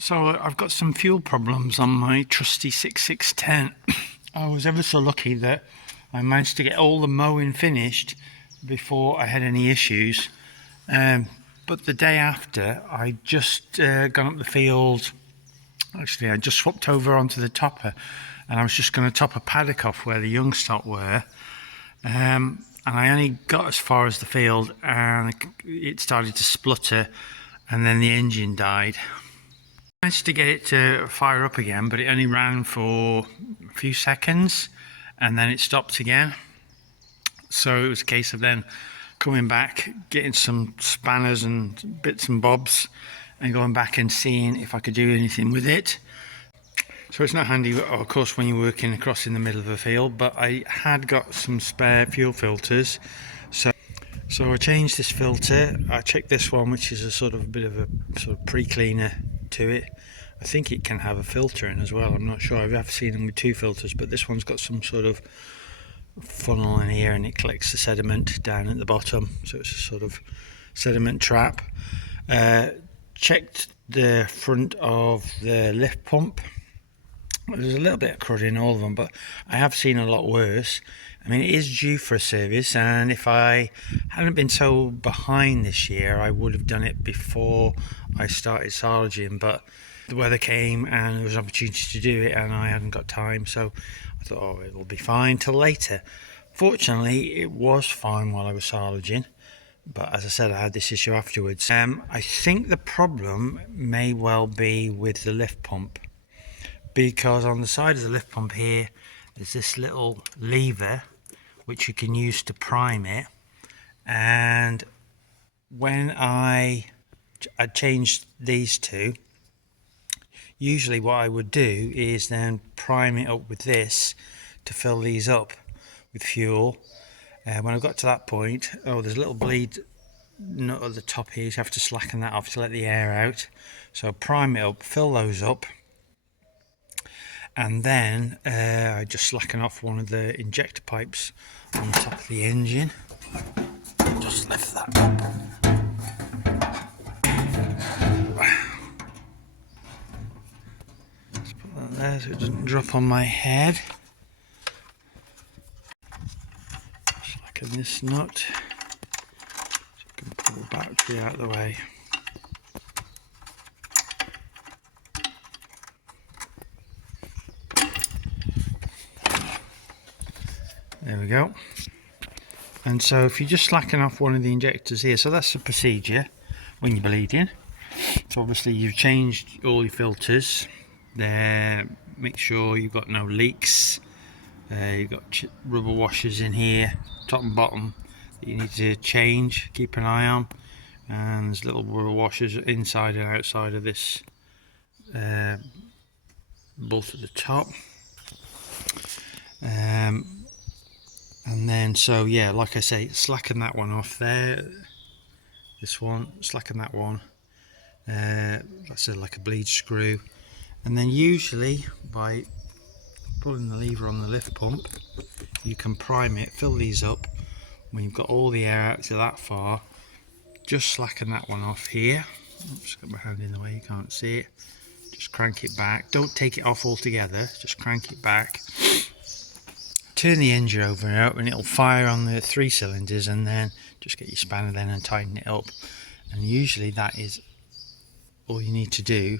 So I've got some fuel problems on my trusty 6610. I was ever so lucky that I managed to get all the mowing finished before I had any issues. But the day after, I just gone up the field. Actually, I just swapped over onto the topper, and I was just going to top a paddock off where the young stock were. And I only got as far as the field, and it started to splutter, and then the engine died. I managed to get it to fire up again, but it only ran for a few seconds and then it stopped again. So it was a case of then coming back, getting some spanners and bits and bobs and going back and seeing if I could do anything with it. So it's not handy, of course, when you're working across in the middle of a field, but I had got some spare fuel filters. So I changed this filter. I checked this one, which is a bit of a sort of pre-cleaner to it. I think it can have a filter in as well. I'm not sure. I've seen them with two filters, but this one's got some sort of funnel in here and it collects the sediment down at the bottom. So it's a sort of sediment trap. Checked the front of the lift pump. There's a little bit of crud in all of them, but I have seen a lot worse. I mean, it is due for a service, and if I hadn't been so behind this year, I would have done it before I started silaging, but the weather came and there was an opportunity to do it and I hadn't got time, so I thought, oh, it'll be fine till later. Fortunately, it was fine while I was silaging, but as I said, I had this issue afterwards. I think the problem may well be with the lift pump, because on the side of the lift pump here there's this little lever which you can use to prime it, and when I changed these two, usually what I would do is then prime it up with this to fill these up with fuel. When I got to that point, there's a little bleed nut at the top here, you have to slacken that off to let the air out. So prime it up, fill those up, and then I just slacken off one of the injector pipes on the top of the engine. Just lift that up. Let's put that there so it doesn't drop on my head. Slacken this nut so I can pull the battery out of the way. There we go. And so if you just slacken off one of the injectors here, so that's the procedure when you're bleeding. So obviously you've changed all your filters there, make sure you've got no leaks. You've got rubber washers in here, top and bottom, that you need to change, keep an eye on. And there's little rubber washers inside and outside of this bolt at the top. And then, so yeah, like I say, slacken that one off there. This one, slacken that one. That's like a bleed screw. And then usually by pulling the lever on the lift pump, you can prime it, fill these up. When you've got all the air out to that far, just slacken that one off here. Oops, got my hand in the way, you can't see it. Just crank it back. Don't take it off altogether, just crank it back. Turn the engine over and out and it'll fire on the 3 cylinders, and then just get your spanner then and tighten it up. And usually that is all you need to do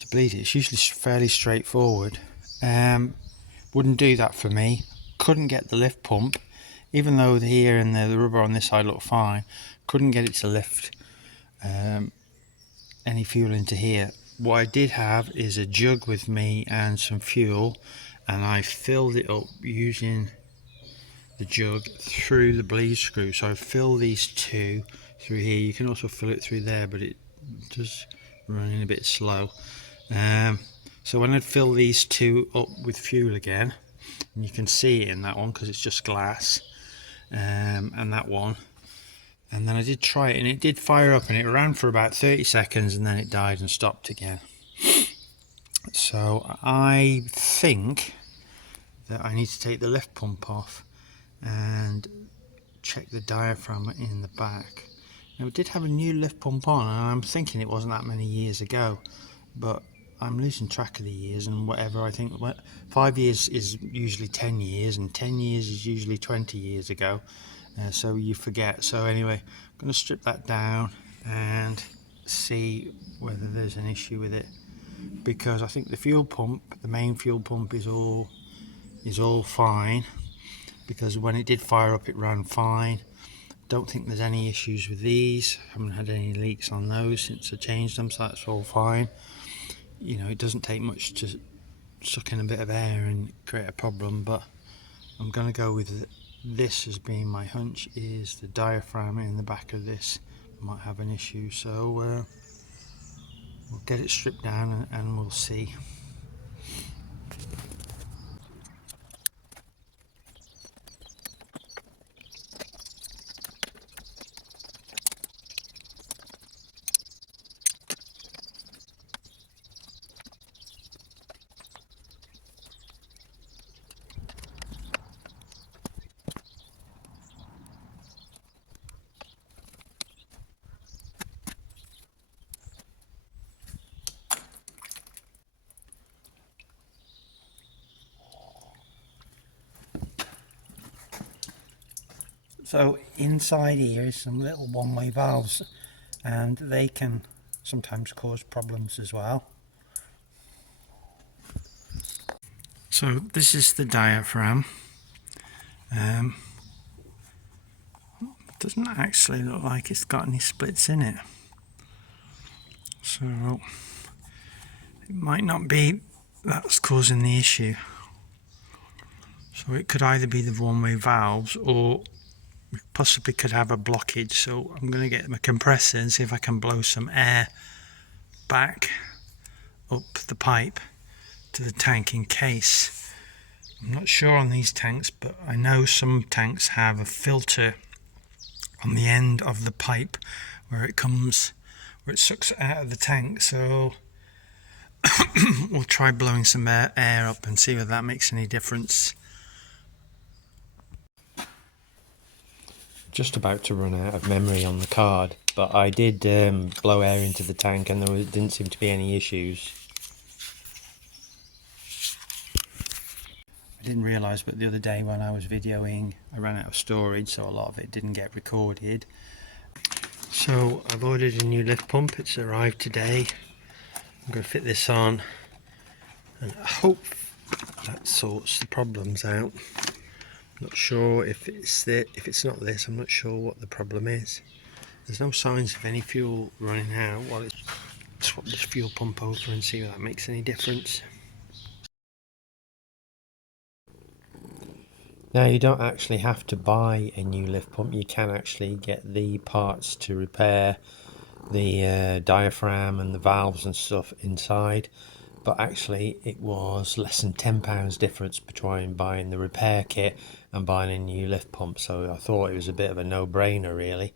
to bleed it. It's usually fairly straightforward. Wouldn't do that for me. Couldn't get the lift pump, even though the here and the rubber on this side look fine, couldn't get it to lift any fuel into here. What I did have is a jug with me and some fuel, and I filled it up using the jug through the bleed screw. So I fill these two through here. You can also fill it through there, but it does run in a bit slow. So when I'd fill these two up with fuel again, and you can see it in that one because it's just glass, and that one, and then I did try it and it did fire up and it ran for about 30 seconds and then it died and stopped again. So I think that I need to take the lift pump off and check the diaphragm in the back. Now, it did have a new lift pump on, and I'm thinking it wasn't that many years ago. but I'm losing track of the years and whatever. I think 5 years is usually 10 years, and 10 years is usually 20 years ago, so you forget. So anyway, I'm going to strip that down and see whether there's an issue with it, because I think the fuel pump, the main fuel pump, is all fine, because when it did fire up it ran fine. Don't think there's any issues with these. Haven't had any leaks on those since I changed them, so that's all fine. You know, it doesn't take much to suck in a bit of air and create a problem, but I'm going to go with this as being my hunch, is the diaphragm in the back of this might have an issue. So we'll get it stripped down and we'll see. So inside here is some little one-way valves, and they can sometimes cause problems as well. So this is the diaphragm. Doesn't actually look like it's got any splits in it, so it might not be that's causing the issue. So it could either be the one-way valves, or we possibly could have a blockage. So I'm going to get my compressor and see if I can blow some air back up the pipe to the tank in case. I'm not sure on these tanks, but I know some tanks have a filter on the end of the pipe where it sucks out of the tank. So we'll try blowing some air up and see whether that makes any difference. Just about to run out of memory on the card, but I did blow air into the tank and there didn't seem to be any issues. I didn't realise, but the other day when I was videoing, I ran out of storage, so a lot of it didn't get recorded. So I've ordered a new lift pump. It's arrived today. I'm going to fit this on and I hope that sorts the problems out. Not sure if it's not this, I'm not sure what the problem is. There's no signs of any fuel running out. Well, let's swap this fuel pump over and see if that makes any difference. Now, you don't actually have to buy a new lift pump. You can actually get the parts to repair the diaphragm and the valves and stuff inside. But actually it was less than £10 difference between buying the repair kit and buying a new lift pump, so I thought it was a bit of a no-brainer really.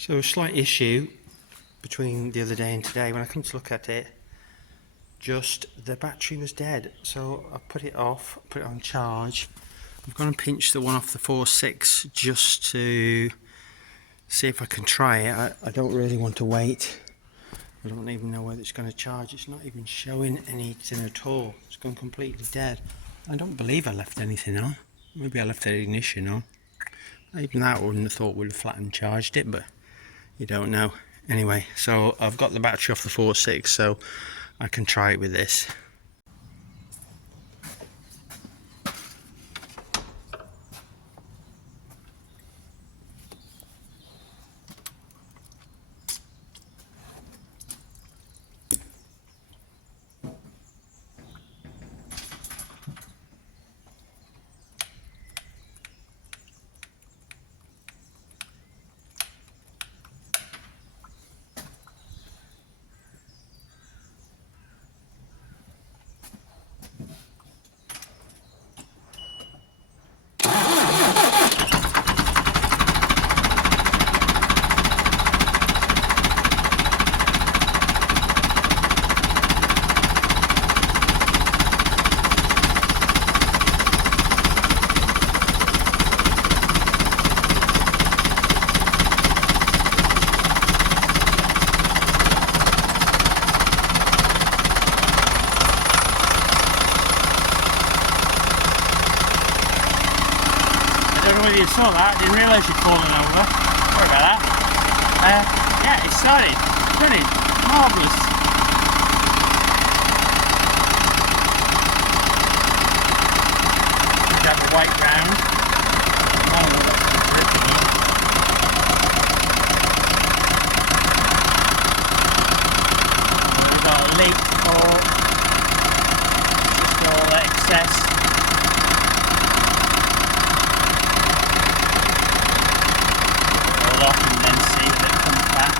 So a slight issue between the other day and today, when I come to look at it, just the battery was dead. So I put it off, put it on charge. I'm going to pinch the one off the 4.6 just to see if I can try it. I don't really want to wait. I don't even know whether it's going to charge. It's not even showing anything at all. It's gone completely dead. I don't believe I left anything on. Maybe I left the ignition on. Even that I wouldn't have thought would have flattened charged it, but you don't know. Anyway, so I've got the battery off the 4.6, so I can try it with this. you saw that. I didn't realise you'd fallen over. Sorry about that. Yeah, it started. Brilliant. Marvellous. We got the white round. We've got a leak or just all that excess. Off and then see if it comes back.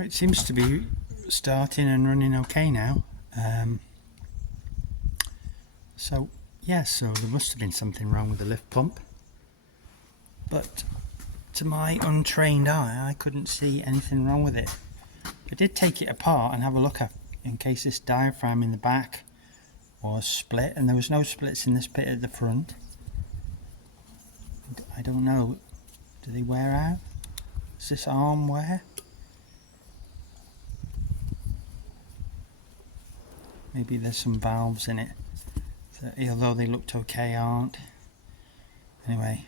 It seems to be starting and running okay now. So there must have been something wrong with the lift pump, but to my untrained eye I couldn't see anything wrong with it. I did take it apart and have a look at in case this diaphragm in the back was split, and there was no splits in this bit at the front. I don't know, do they wear out? Does this arm wear? Maybe there's some valves in it that, although they looked okay, aren't. Anyway,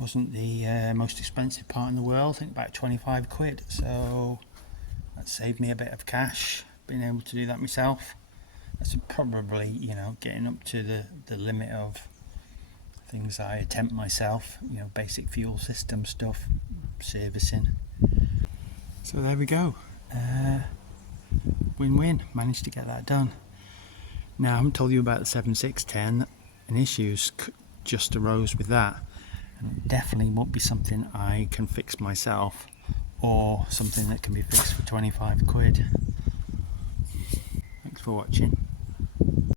wasn't the most expensive part in the world. I think about 25 quid, so that saved me a bit of cash being able to do that myself. That's probably, you know, getting up to the limit of things I attempt myself, you know, basic fuel system stuff, servicing. So there we go. Win-win, managed to get that done. Now I haven't told you about the 7610, and issues just arose with that, and it definitely won't be something I can fix myself, or something that can be fixed for 25 quid. Thanks for watching.